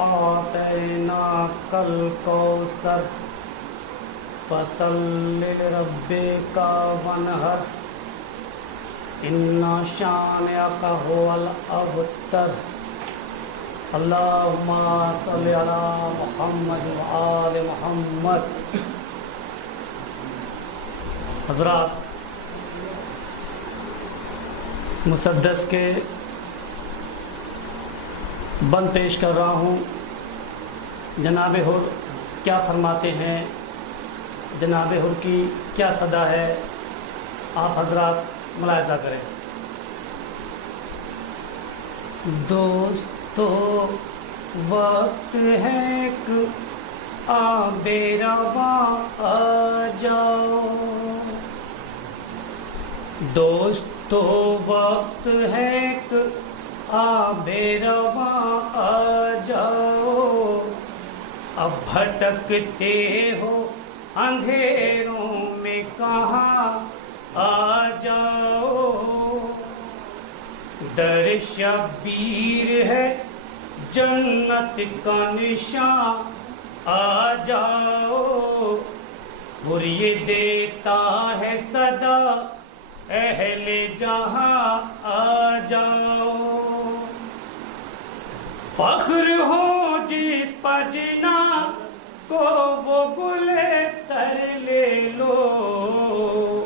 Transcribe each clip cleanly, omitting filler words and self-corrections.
أعطيناك الكوثر فصل لربك وانحر إن شانئك هو الأبتر اللهم صل على محمد وآل محمد. حضرات، مسدس کے بند پیش کر رہا ہوں. جناب حر کیا فرماتے ہیں، جناب حر کی کیا صدا ہے، آپ حضرات ملاحظہ کریں. دوستو وقت ہے کہ آب رواں آ جاؤ، دوستو وقت ہے کہ آب رواں آ جاؤ. اب بھٹکتے ہو اندھیروں میں کہاں آ جاؤ. در شبیر ہے جنت کا نشان آ جاؤ. اور یہ دیتا ہے صدا اہل جہاں آ جاؤ. فخر ہو جس پر جنا کو وہ گلے تر لے لو.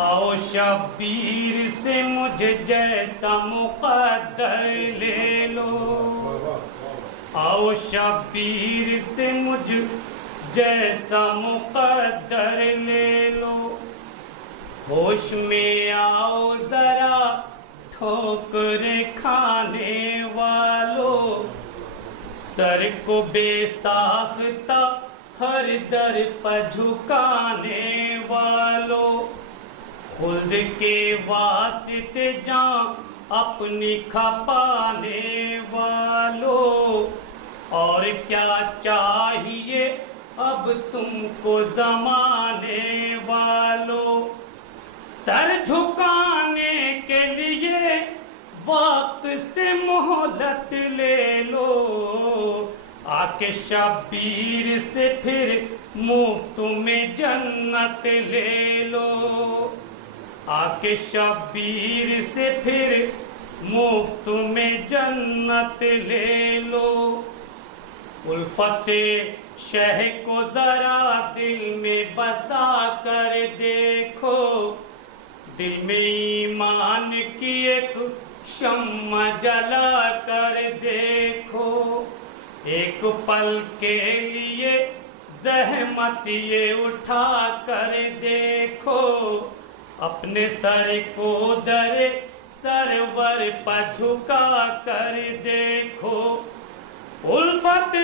آؤ شبیر سے مجھ جیسا مقدر لے لو. آؤ شبیر سے مجھ جیسا مقدر لے لو. ہوش میں آؤ ذرا ٹھوکر کھانے والو، سر کو بے ساختہ ہر در پر جھکانے والو. خلد کے واسطے جان اپنی کھپانے والو. اور کیا چاہیے اب تم کو زمانے والو. سر جھکانے کے لیے وقت سے مہلت لے لو. آ کے شبیر سے پھر مفت میں جنت لے لو. آ کے شبیر سے پھر مفت میں جنت لے لو. الفت شہ کو ذرا دل میں بسا کر دیکھو. دل میں ایمان کی ایک شمع جلا کر دیکھو. ایک پل کے لیے زحمت یہ اٹھا کر دیکھو. اپنے سر کو در سرور پر جھکا کر دیکھو. الفت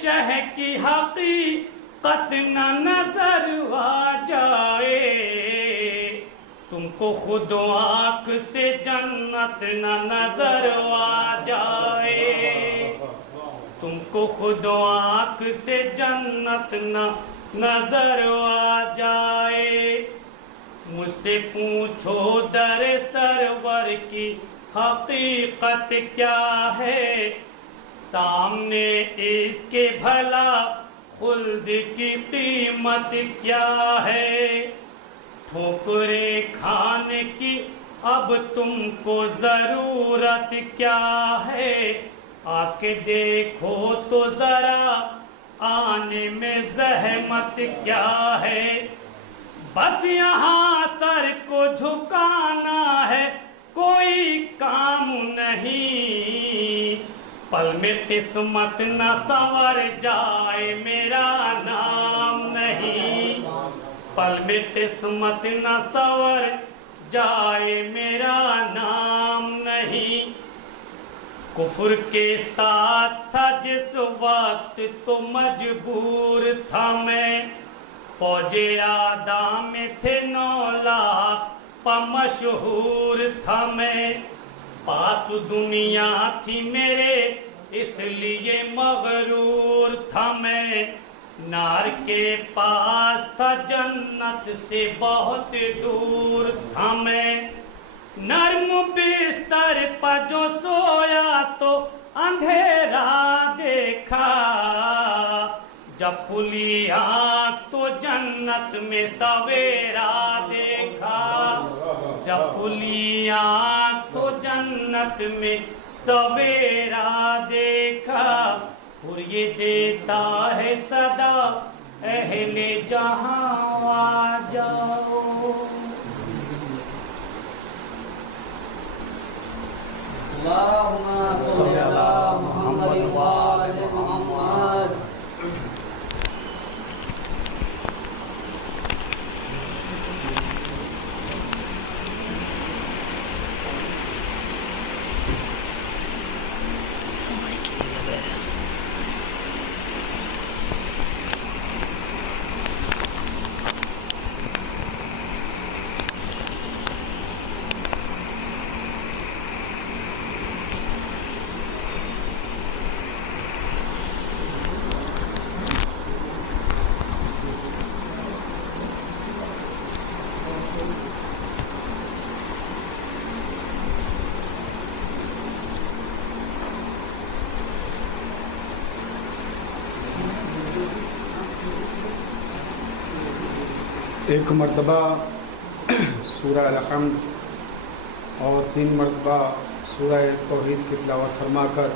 شہ کی حقیقت نہ نظر آ جائے. تم کو خود آنکھ سے جنت نہ نظر آ جائے. تم کو خود آنکھ سے جنت نہ نظر آ جائے. مجھ سے پوچھو در سرور کی حقیقت کیا ہے. سامنے اس کے بھلا خلد کی قیمت کیا ہے. ٹھوکرے کھانے کی اب تم کو ضرورت کیا ہے. آ کے دیکھو تو ذرا آنے میں زحمت کیا ہے. بس یہاں سر کو جھکانا ہے، کوئی کام نہیں. پل میں قسمت نہ سنور جائے میرا نام نہیں. پل میں قسمت نہ سنور جائے میرا نام نہیں. کفر کے ساتھ تھا جس وقت تو مجبور تھا میں. فوج اعداء میں تھے 9 لاکھ پا مشہور تھا میں. پاس دنیا تھی میرے اس لیے مغرور تھا میں. نار کے پاس تھا جنت سے بہت دور تھا میں. نرم بستر پر جو سویا تو اندھیرا دیکھ جب کھلی آنکھ تو جنت میں سویرا دیکھا، جب کھلی آنکھ تو جنت میں سویرا دیکھا، اور یہ دیتا ہے صدا اہل جہاں آ جاؤ۔ اللہم صلی علی محمد وآل محمد۔ ایک مرتبہ سورہ الحمد اور 3 مرتبہ سورہ توحید کی تلاوت فرما کر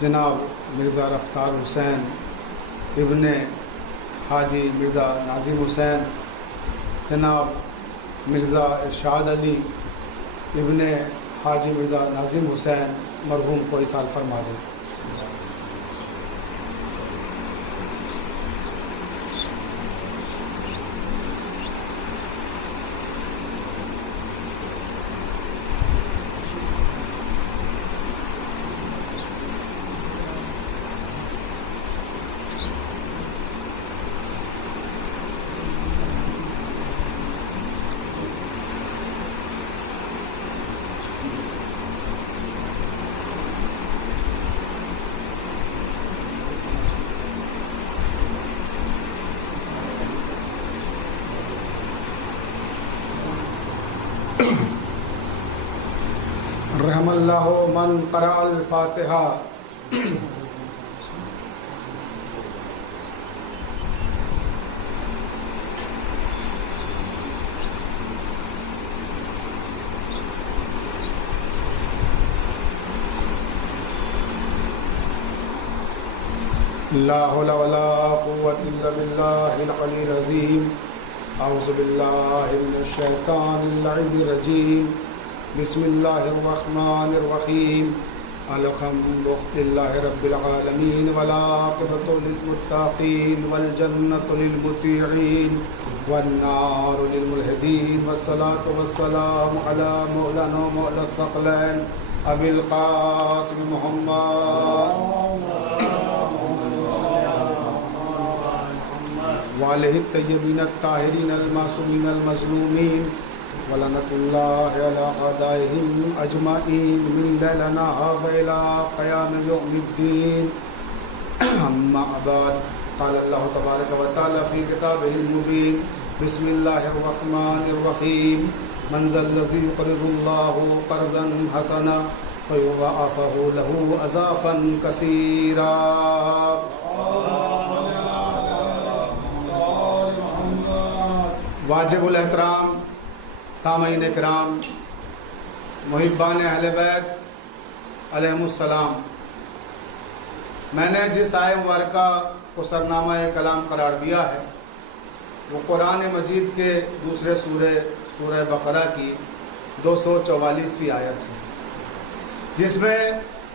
جناب مرزا رفتار حسین ابن حاجی مرزا ناظم حسین، جناب مرزا ارشاد علی ابن حاجی مرزا ناظم حسین مرحوم کو ایصال فرما دیں۔ رحم اللہ من قرأ الفاتحہ۔ لا حول ولا قوة إلا بالله العلي العظيم۔ أعوذ بالله من الشيطان اللعين الرجيم۔ بسم اللہ الرحمن الرحیم۔ الحمد للہ رب العالمین والعاقبۃ للمتقین والجنۃ للمطیعین والنار للملحدین والصلاة والسلام علی مولانا مولا الثقلین ابی القاسم محمد وآلہ الطیبین الطاہرین المعصومین المظلومین ولعنۃ اللہ علی اعدائہم اجمعین من لیلنا ھذا الی قیام یوم الدین۔ اما بعد، قال اللہ تبارک و تعالی فی کتابہ المبین، بسم اللہ الرحمن الرحیم، من ذا الذی یقرض اللہ قرضا حسنا فیضاعفہ لہ اضعافا کثیرا۔ واجب الاحترام سامعین کرام، محبان اہل بیت علیہم السلام، میں نے جس آیہ مبارکہ کو سرنامہ کلام قرار دیا ہے وہ قرآن مجید کے دوسرے سورہ بقرہ کی 244ویں آیت ہے، جس میں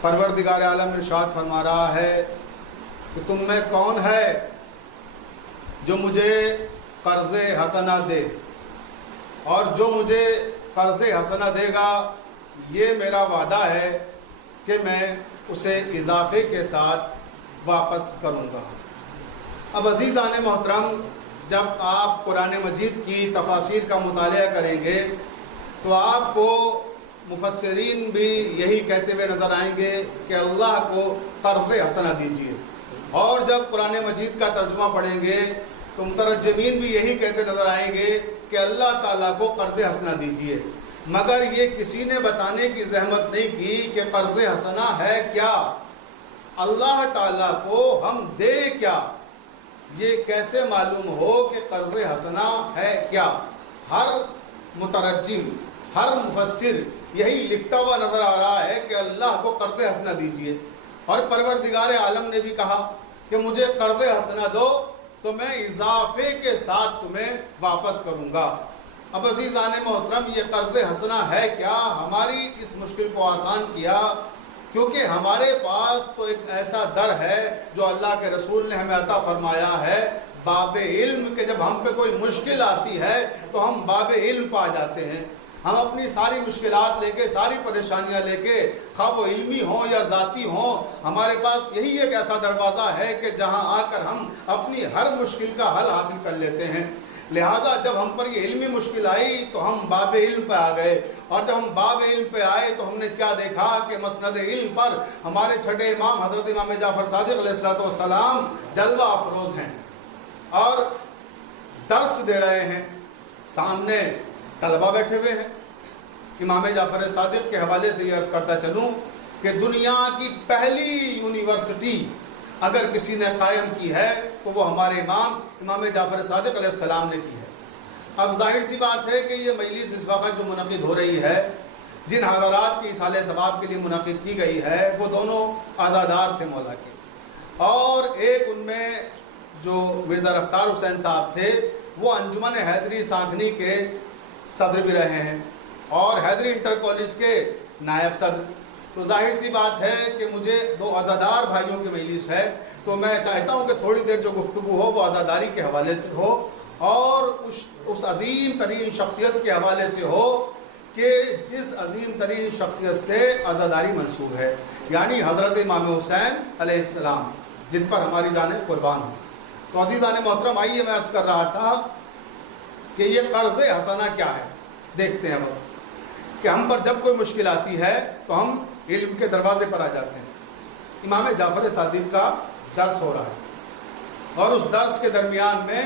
پروردگار عالم ارشاد فرما رہا ہے کہ تم میں کون ہے جو مجھے قرض حسنہ دے، اور جو مجھے قرض حسنہ دے گا یہ میرا وعدہ ہے کہ میں اسے اضافے کے ساتھ واپس کروں گا۔ اب عزیزان محترم، جب آپ قرآن مجید کی تفاسیر کا مطالعہ کریں گے تو آپ کو مفسرین بھی یہی کہتے ہوئے نظر آئیں گے کہ اللہ کو قرض حسنہ دیجیے، اور جب قرآن مجید کا ترجمہ پڑھیں گے تو مترجمین بھی یہی کہتے نظر آئیں گے کہ اللہ تعالیٰ کو قرض حسنہ دیجیے، مگر یہ کسی نے بتانے کی زحمت نہیں کی کہ قرض حسنہ ہے کیا۔ اللہ تعالیٰ کو ہم دے کیا، یہ کیسے معلوم ہو کہ قرض حسنہ ہے کیا؟ ہر مترجم، ہر مفسر یہی لکھتا ہوا نظر آ رہا ہے کہ اللہ کو قرض حسنہ دیجئے، اور پروردگار عالم نے بھی کہا کہ مجھے قرض حسنہ دو تو میں اضافے کے ساتھ تمہیں واپس کروں گا۔ اب عزیزان محترم، یہ قرض حسنہ ہے کیا؟ ہماری اس مشکل کو آسان کیا کیونکہ ہمارے پاس تو ایک ایسا در ہے جو اللہ کے رسول نے ہمیں عطا فرمایا ہے، باب علم، کہ جب ہم پہ کوئی مشکل آتی ہے تو ہم باب علم پہ آ جاتے ہیں۔ ہم اپنی ساری مشکلات لے کے، ساری پریشانیاں لے کے، خواہ وہ علمی ہوں یا ذاتی ہوں، ہمارے پاس یہی ایک ایسا دروازہ ہے کہ جہاں آ کر ہم اپنی ہر مشکل کا حل حاصل کر لیتے ہیں۔ لہٰذا جب ہم پر یہ علمی مشکل آئی تو ہم باب علم پہ آ گئے، اور جب ہم باب علم پہ آئے تو ہم نے کیا دیکھا کہ مسند علم پر ہمارے چھٹے امام حضرت امام جعفر صادق علیہ السلام جلوہ افروز ہیں اور درس دے رہے ہیں، سامنے طلبہ بیٹھے ہوئے ہیں۔ امام جعفر صادق کے حوالے سے یہ عرض کرتا چلوں کہ دنیا کی پہلی یونیورسٹی اگر کسی نے قائم کی ہے تو وہ ہمارے امام جعفر صادق علیہ السلام نے کی ہے۔ اب ظاہر سی بات ہے کہ یہ مجلس اس وقت جو منعقد ہو رہی ہے، جن حضرات کی اصالہ ثواب کے لیے منعقد کی گئی ہے، وہ دونوں عزادار تھے مولا کے، اور ایک ان میں جو مرزا رفتار حسین صاحب تھے وہ انجمن حیدری سانکھنی کے صدر بھی رہے ہیں اور حیدری انٹر کالج کے نائب صدر۔ تو ظاہر سی بات ہے کہ مجھے دو عزادار بھائیوں کی مجلس ہے، تو میں چاہتا ہوں کہ تھوڑی دیر جو گفتگو ہو وہ عزاداری کے حوالے سے ہو اور اس عظیم ترین شخصیت کے حوالے سے ہو کہ جس عظیم ترین شخصیت سے عزاداری منسوب ہے، یعنی حضرت امام حسین علیہ السلام، جن پر ہماری جانیں قربان ہوں۔ تو عزیزان محترم، آئیے میں عرض کر رہا تھا کہ یہ قرض حسنہ کیا ہے۔ دیکھتے ہیں اب کہ ہم پر جب کوئی مشکل آتی ہے تو ہم علم کے دروازے پر آ جاتے ہیں۔ امام جعفر صادق کا درس ہو رہا ہے اور اس درس کے درمیان میں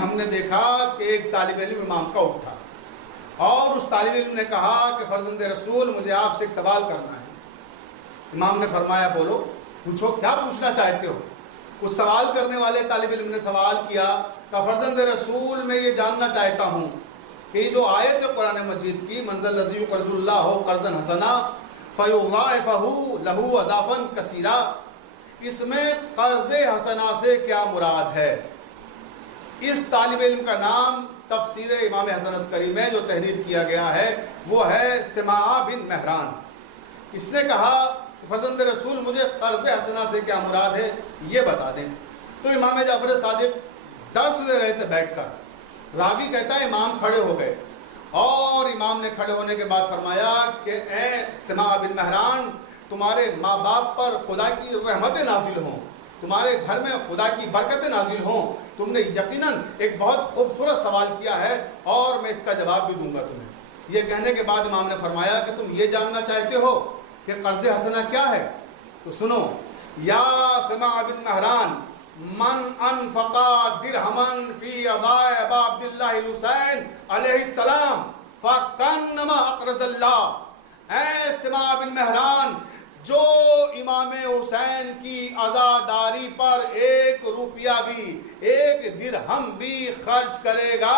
ہم نے دیکھا کہ ایک طالب علم امام کا اٹھا اور اس طالب علم نے کہا کہ فرزند رسول، مجھے آپ سے ایک سوال کرنا ہے۔ امام نے فرمایا بولو، پوچھو، کیا پوچھنا چاہتے ہو؟ اس سوال کرنے والے طالب علم نے سوال کیا کہ فرزند رسول، میں یہ جاننا چاہتا ہوں کہ یہ جو آیت ہے قرآن مجید کی، منزل الذی یقرض اللہ قرضا حسنا فیضاعفہ لہ اضعافا کثیرا، اس میں قرض حسنہ سے کیا مراد ہے؟ اس طالب علم کا نام تفسیر امام حسن عسکری میں جو تحریر کیا گیا ہے وہ ہے سماع بن مہران۔ اس نے کہا فرزند رسول، مجھے قرض حسنہ سے کیا مراد ہے یہ بتا دیں۔ تو امام جعفر صادق درس دے رہے تھے بیٹھ کر، راوی کہتا ہے امام کھڑے ہو گئے اور امام نے کھڑے ہونے کے بعد فرمایا کہ اے سماع بن مہران، تمہارے ماں باپ پر خدا کی رحمتیں نازل ہوں، تمہارے گھر میں خدا کی برکتیں نازل ہوں، تم نے یقیناً ایک بہت خوبصورت سوال کیا ہے اور میں اس کا جواب بھی دوں گا تمہیں۔ یہ کہنے کے بعد امام نے فرمایا کہ تم یہ جاننا چاہتے ہو کہ قرض حسنہ کیا ہے؟ تو سنو، یا سماع بن مہران، من انفقا درہمن فی اضاء ابا عبداللہ الحسین علیہ السلام فکانما اقرض اللہ۔ اے سماع بن مہران، جو امام حسین کی عزاداری پر 1 روپیہ بھی، 1 درہم بھی خرچ کرے گا،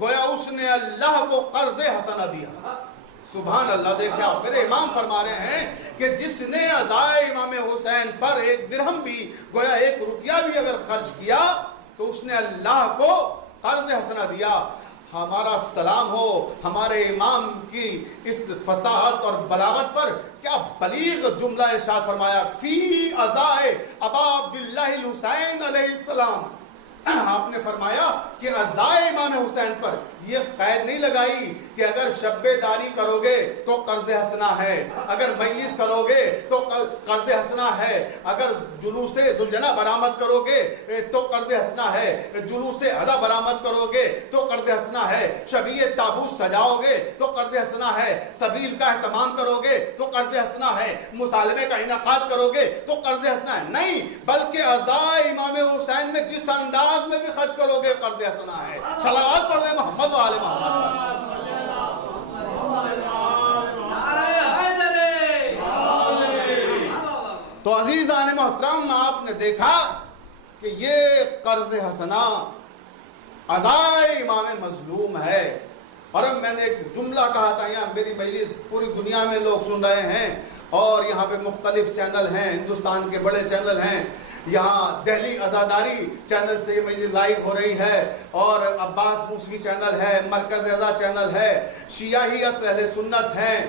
گویا اس نے اللہ کو قرض حسنہ دیا۔ سبحان اللہ! دیکھیں آپ، میرے امام فرما رہے ہیں کہ جس نے عزائے امام حسین پر 1 درہم بھی، گویا 1 روپیہ بھی اگر خرچ کیا تو اس نے اللہ کو قرض حسنہ دیا۔ ہمارا سلام ہو ہمارے امام کی اس فصاحت اور بلاغت پر، کیا بلیغ جملہ ارشاد فرمایا، فی عزائے ابا عبداللہ الحسین علیہ السلام۔ آپ نے فرمایا کہ عزائے امام حسین پر یہ قید نہیں لگائی کہ اگر شب داری کرو گے تو قرض حسنہ ہے، اگر مجلس کرو گے تو قرض حسنہ ہے، اگر جلوس ذوالجناح برآمد کرو گے تو قرض حسنہ ہے، جلوس اضحیٰ برآمد کرو گے تو قرض حسنہ ہے، شبیہ تابوت سجاؤ گے تو قرض حسنہ ہے، سبیل کا اہتمام کرو گے تو قرض حسنہ ہے، مصالحے کا انعقاد کرو گے تو قرض حسنہ ہے۔ نہیں، بلکہ عزائے امام حسین میں جس انداز میں بھی خرچ کرو گے قرض حسنہ ہے۔ صلوات پڑھ دیں محمد و آل محمد پر۔ تو عزیزان محترم آپ نے دیکھا کہ یہ قرض حسنہ عزائے امام مظلوم ہے. اور اب میں نے ایک جملہ کہا تھا، یہاں میری مجلس پوری دنیا میں لوگ سن رہے ہیں اور یہاں پہ مختلف چینل ہیں، ہندوستان کے بڑے چینل ہیں، یہاں دہلی عزاداری چینل سے یہ مجلس لائیو ہو رہی ہے، اور عباس موسوی چینل ہے، مرکز عزا چینل ہے، شیعہ اصل اہل سنت ہیں،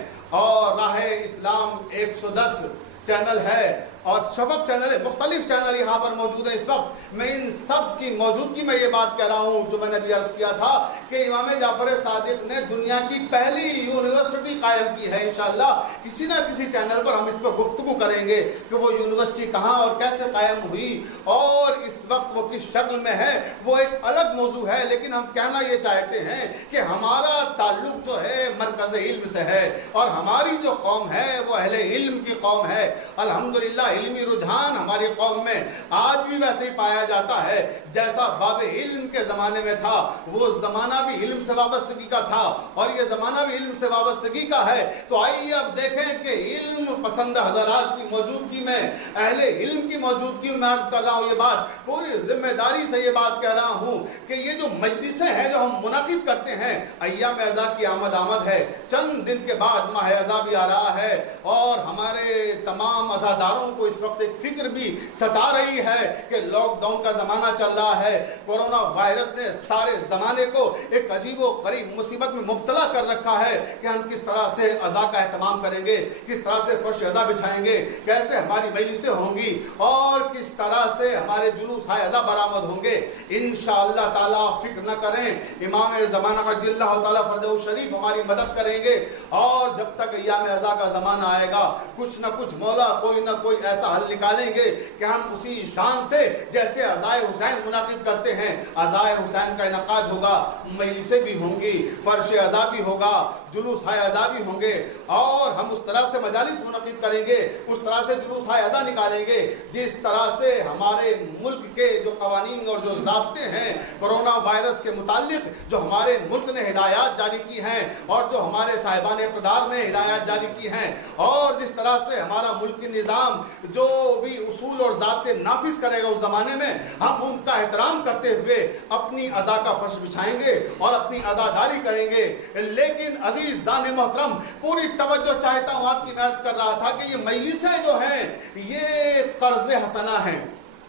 اور راہ اسلام 110 چینل ہے، اور شفق چینل ہے، مختلف چینل یہاں پر موجود ہیں. اس وقت میں ان سب کی موجودگی میں یہ بات کہہ رہا ہوں جو میں نے ابھی عرض کیا تھا کہ امام جعفر صادق نے دنیا کی پہلی یونیورسٹی قائم کی ہے. انشاءاللہ کسی نہ کسی چینل پر ہم اس پر گفتگو کریں گے کہ وہ یونیورسٹی کہاں اور کیسے قائم ہوئی اور اس وقت وہ کس شکل میں ہے، وہ ایک الگ موضوع ہے. لیکن ہم کہنا یہ چاہتے ہیں کہ ہمارا تعلق جو ہے مرکز علم سے ہے، اور ہماری جو قوم ہے وہ اہل علم کی قوم ہے. الحمدللہ علمی رجحان ہماری قوم میں آج بھی ویسے ہی پایا جاتا ہے جیسا باب علم کے زمانے میں تھا. وہ زمانہ بھی علم سے وابستگی کا تھا اور یہ زمانہ بھی علم سے وابستگی کا ہے. تو آئیے اب دیکھیں کہ علم پسند حضرات کی موجودگی میں، اہل علم کی موجودگی میں عرض کر رہا ہوں، یہ بات پوری ذمہ داری سے یہ بات کہہ رہا ہوں کہ یہ جو مجلسیں ہیں جو ہم منعقد کرتے ہیں، ایام اعزا کی آمد ہے، چند دن کے بعد ماہ اعزا بھی آ رہا ہے، اور ہمارے تمام عزاداروں کو اس وقت ایک فکر بھی ستا رہی ہے کہ لاک ڈاؤن کا زمانہ چل رہا ہے. کورونا وائرس نے سارے زمانے کو ایک عجیب و غریب مصیبت میں مبتلا کر رکھا ہے کہ ہم کس طرح سے عزا کا اہتمام کریں گے، کس طرح سے فرش عزا بچھائیں گے، کیسے ہماری مجلسیں ہوں گی، اور کس طرح سے ہمارے جلوس عزا برآمد ہوں گے. انشاءاللہ تعالیٰ فکر نہ کریں، امام زمانہ عجل اللہ تعالیٰ فرجہ شریف ہماری مدد کریں گے. اور جب تک ایام عزا کا زمانہ آئے گا کچھ نہ کچھ مولا کوئی نہ کوئی ایسا حل نکالیں گے کہ ہم اسی شان سے جیسے عزائے حسین منعقد کرتے ہیں، عزائے حسین کا انعقاد ہوگا، مجلسیں بھی ہوں گی، فرش عزا بھی ہوگا، جلوس عزا بھی ہوں گے، اور ہم اس طرح سے مجالس منعقد کریں گے، اس طرح سے جلوس عزا نکالیں گے جس طرح سے ہمارے ملک کے جو قوانین اور جو ضابطے ہیں کورونا وائرس کے متعلق، جو ہمارے ملک نے ہدایات جاری کی ہیں اور جو ہمارے صاحبان اقتدار نے ہدایات جاری کی ہیں، اور جس طرح سے ہمارا ملکی نظام جو بھی اصول اور ضابطے نافذ کرے گا اس زمانے میں، ہم ان کا احترام کرتے ہوئے اپنی عزا کا فرش بچھائیں گے اور اپنی عزاداری کریں گے. لیکن عزیزان محترم پوری توجہ چاہتا ہوں آپ کی، میں عرض کر رہا تھا کہ یہ مجلسیں جو ہیں یہ قرض حسنہ ہیں.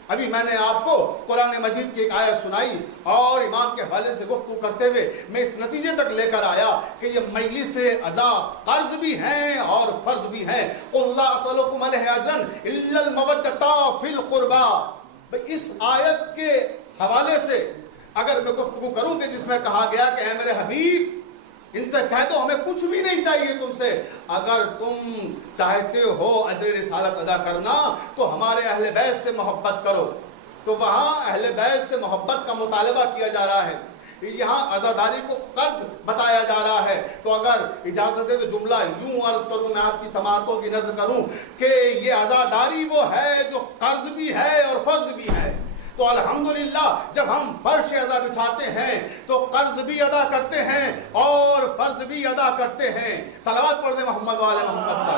ابھی میں نے آپ کو قرآن مجید کی ایک آیت سنائی اور امام کے حوالے سے گفتگو کرتے ہوئے میں اس نتیجے تک لے کر آیا کہ یہ مجلس عزا قرض بھی ہیں اور فرض بھی ہیں. قُلْ لَا أَسْأَلُكُمْ عَلَيْهِ أَجْرًا إِلَّا الْمَوَدَّةَ فِي الْقُرْبَى. اس آیت کے حوالے سے اگر میں گفتگو کروں کہ جس میں کہا گیا کہ اے میرے حبیب ان سے کہہ دو ہمیں کچھ بھی نہیں چاہیے تم سے، اگر تم چاہتے ہو اجر رسالت ادا کرنا تو ہمارے اہل بیت سے محبت کرو. تو وہاں اہل بیت سے محبت کا مطالبہ کیا جا رہا ہے، یہاں عزاداری کو قرض بتایا جا رہا ہے. تو اگر اجازت ہے تو جملہ یوں عرض کروں، میں آپ کی سماعتوں کی نظر کروں کہ یہ عزاداری وہ ہے جو قرض بھی ہے اور فرض بھی ہے. تو الحمدللہ جب ہم فرش عزا بچھاتے ہیں تو قرض بھی ادا کرتے ہیں اور فرض بھی ادا کرتے ہیں. صلوات پڑھ دیں محمد والے محمد پر.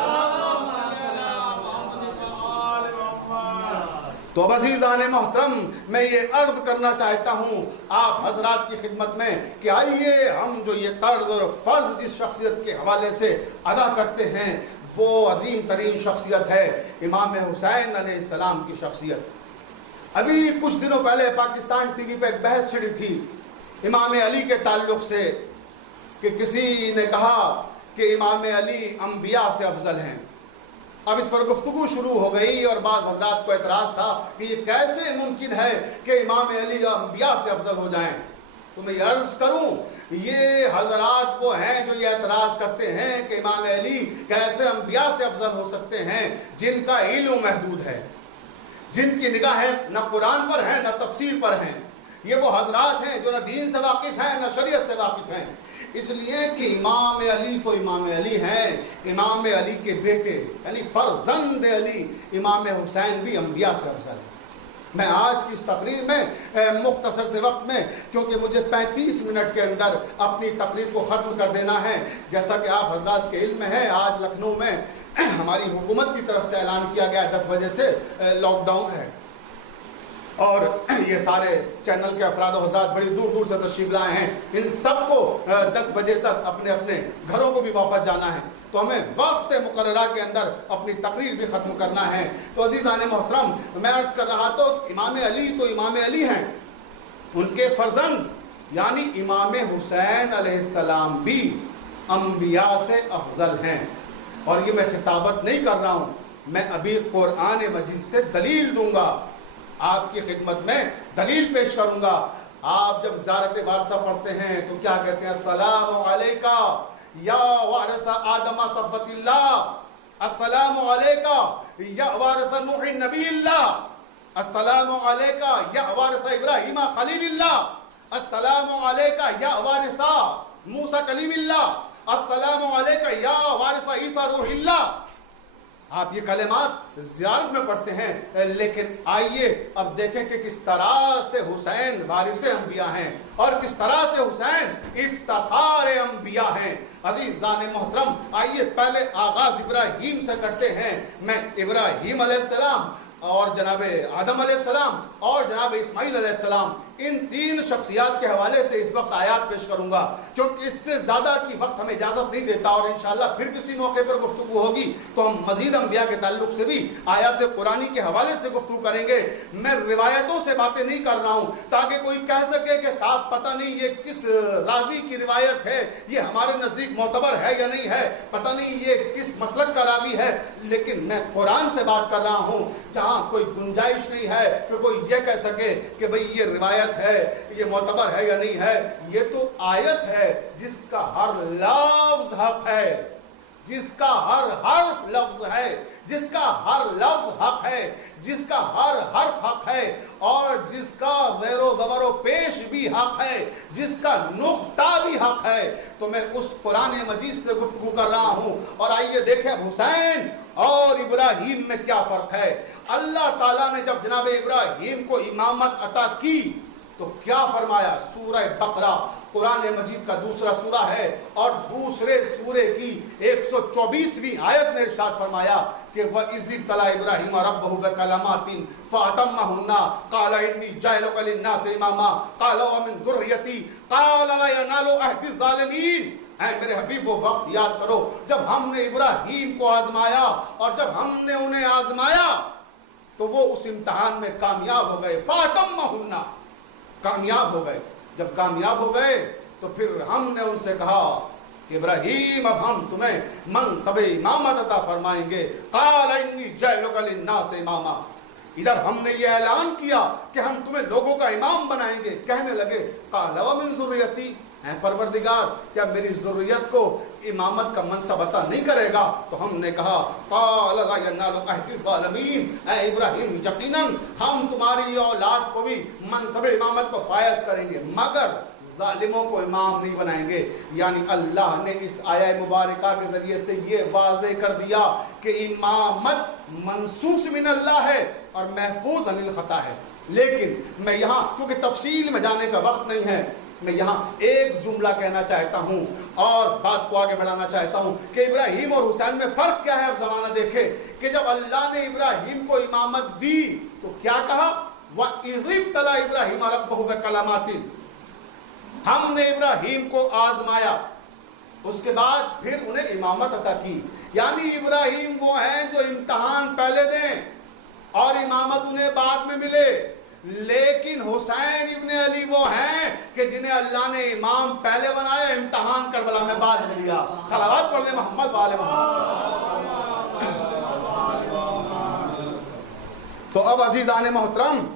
تو عزیزان محترم میں یہ عرض کرنا چاہتا ہوں آپ حضرات کی خدمت میں کہ آئیے ہم جو یہ قرض اور فرض جس شخصیت کے حوالے سے ادا کرتے ہیں وہ عظیم ترین شخصیت ہے امام حسین علیہ السلام کی شخصیت. ابھی کچھ دنوں پہلے پاکستان ٹی وی پہ ایک بحث چھڑی تھی امام علی کے تعلق سے کہ کسی نے کہا کہ امام علی انبیاء سے افضل ہیں. اب اس پر گفتگو شروع ہو گئی اور بعض حضرات کو اعتراض تھا کہ یہ کیسے ممکن ہے کہ امام علی انبیاء سے افضل ہو جائیں. تو میں یہ عرض کروں یہ حضرات وہ ہیں جو یہ اعتراض کرتے ہیں کہ امام علی کیسے انبیاء سے افضل ہو سکتے ہیں جن کا علم محدود ہے، جن کی نگاہیں نہ قرآن پر ہیں نہ تفسیر پر ہیں. یہ وہ حضرات ہیں جو نہ دین سے واقف ہیں نہ شریعت سے واقف ہیں. اس لیے کہ امام علی تو امام علی ہیں، امام علی کے بیٹے یعنی فرزند علی امام حسین بھی انبیاء سے افضل ہیں. میں آج کی اس تقریر میں مختصر سے وقت میں، کیونکہ مجھے 35 منٹ کے اندر اپنی تقریر کو ختم کر دینا ہے، جیسا کہ آپ حضرات کے علم میں ہے آج لکھنؤ میں ہماری حکومت کی طرف سے اعلان کیا گیا 10 بجے سے لاک ڈاؤن ہے، اور یہ سارے چینل کے افراد و حضرات بڑی دور دور سے تشریف لائے ہیں، ان سب کو 10 بجے تک اپنے اپنے گھروں کو بھی واپس جانا ہے، تو ہمیں وقت مقررہ کے اندر اپنی تقریر بھی ختم کرنا ہے۔ تو عزیزان محترم، میں عرض کر رہا تو امام علی تو امام علی ہیں، ان کے فرزند یعنی امام حسین علیہ السلام بھی انبیاء سے افضل ہیں، اور یہ میں خطابت نہیں کر رہا ہوں، میں ابھی قرآن مجید سے دلیل دوں گا، آپ کی خدمت میں دلیل پیش کروں گا۔ آپ جب زیارت وارثہ پڑھتے ہیں تو کیا کہتے ہیں؟ السلام علیکہ یا وارث آدم صفوت اللہ، السلام علیکہ یا وارث نوح نبی اللہ، السلام علیکہ یا وارث ابراہیم خلیل اللہ، السلام علیکہ یا وارث موسیٰ کلیم اللہ، السلام علیکہ یا وارث عیسیٰ روح اللہ۔ آپ یہ کلمات زیارت میں پڑھتے ہیں، لیکن آئیے اب دیکھیں کہ کس طرح سے حسین وارث انبیاء ہیں اور کس طرح سے حسین افتخار انبیاء ہیں۔ عزیزان محترم، آئیے پہلے آغاز ابراہیم سے کرتے ہیں۔ میں ابراہیم علیہ السلام اور جناب آدم علیہ السلام اور جناب اسماعیل علیہ السلام، ان 3 شخصیات کے حوالے سے اس وقت آیات پیش کروں گا، کیونکہ اس سے زیادہ کی وقت ہمیں اجازت نہیں دیتا، اور انشاءاللہ پھر کسی موقع پر گفتگو ہوگی تو ہم مزید انبیاء کے تعلق سے بھی آیات قرآنی کے حوالے سے گفتگو کریں گے۔ میں روایتوں سے باتیں نہیں کر رہا ہوں تاکہ کوئی کہہ سکے کہ صاحب پتہ نہیں یہ کس راوی کی روایت ہے، یہ ہمارے نزدیک معتبر ہے یا نہیں ہے، پتہ نہیں یہ کس مسلک کا راوی ہے، لیکن میں قرآن سے بات کر رہا ہوں جہاں کوئی گنجائش نہیں ہے کہ کوئی یہ کہہ سکے کہ بھئی یہ روایت ہے، یہ معتبر ہے یا نہیں ہے۔ یہ تو آیت ہے جس کا ہر لفظ حق ہے، جس کا ہر حرف لفظ ہے، جس کا ہر لفظ حق ہے، جس کا ہر حرف حق ہے، اور جس کا زیر و زبر و پیش بھی حق ہے، جس کا نقطہ بھی حق ہے۔ تو میں اس قرآن مجید سے گفتگو کر رہا ہوں، اور آئیے دیکھیں حسین اور ابراہیم میں کیا فرق ہے۔ اللہ تعالیٰ نے جب جناب ابراہیم کو امامت عطا کی تو کیا فرمایا؟ سورہ بقرہ قرآن مجید کا دوسرا سورہ ہے، اور دوسرے سورے کی 124ویں آیت میں ارشاد فرمایا کہ وَإِذِ ابْتَلَىٰ إِبْرَاهِيمَ رَبَّهُ بِكَلِمَاتٍ فَأَتَمَّهُنَّ قَالَ إِنِّي جَاعِلُكَ لِلنَّاسِ إِمَامًا قَالَ وَمِن ذُرِّيَّتِي قَالَ لَا يَنَالُ عَهْدِي الظَّالِمِينَ۔ اے میرے حبیب وہ وقت یاد کرو جب ہم نے ابراہیم کو آزمایا، اور جب ہم نے انہیں آزمایا تو وہ اس امتحان میں کامیاب ہو گئے، فَأَتَمَّهُنَّ کامیاب ہو گئے۔ جب کامیاب ہو گئے تو پھر ہم نے ان سے کہا کہ ابراہیم اب ہم تمہیں منصب امامت عطا فرمائیں گے۔ قال انی جاعلک للناس اماما، ادھر ہم نے یہ اعلان کیا کہ ہم تمہیں لوگوں کا امام بنائیں گے، کہنے لگے قال ومن ذریتی، اے پروردگار کیا میری ذریت کو امامت کا منصب عطا نہیں کرے گا؟ تو ہم نے کہا قال لا ینال عہد الظالمین، اے ابراہیم یقیناً ہم تمہاری اولاد کو بھی منصب امامت کو فائز کریں گے، مگر ظالموں کو امام نہیں بنائیں گے۔ یعنی اللہ نے اس آیہ مبارکہ کے ذریعے سے یہ واضح کر دیا کہ امامت منصوص من اللہ ہے اور محفوظ عن الخطا ہے۔ لیکن میں یہاں کیونکہ تفصیل میں جانے کا وقت نہیں ہے، میں یہاں ایک جملہ کہنا چاہتا ہوں اور بات کو آگے بڑھانا چاہتا ہوں کہ ابراہیم اور حسین میں فرق کیا ہے۔ اب زمانہ دیکھیں کہ جب اللہ نے ابراہیم کو امامت دی تو کیا کہا؟ وَإِذِ ابْتَلَىٰ إِبْرَاهِيمَ رَبُّهُ بِكَلِمَاتٍ، ہم نے ابراہیم کو آزمایا، اس کے بعد پھر انہیں امامت عطا کی۔ یعنی ابراہیم وہ ہیں جو امتحان پہلے دیں اور امامت انہیں بعد میں ملے، لیکن حسین ابن علی وہ ہیں کہ جنہیں اللہ نے امام پہلے بنایا، امتحان کربلا میں بعد میں لیا۔ صلوات پڑھ لیں محمد والے محمد۔ تو اب عزیزان محترم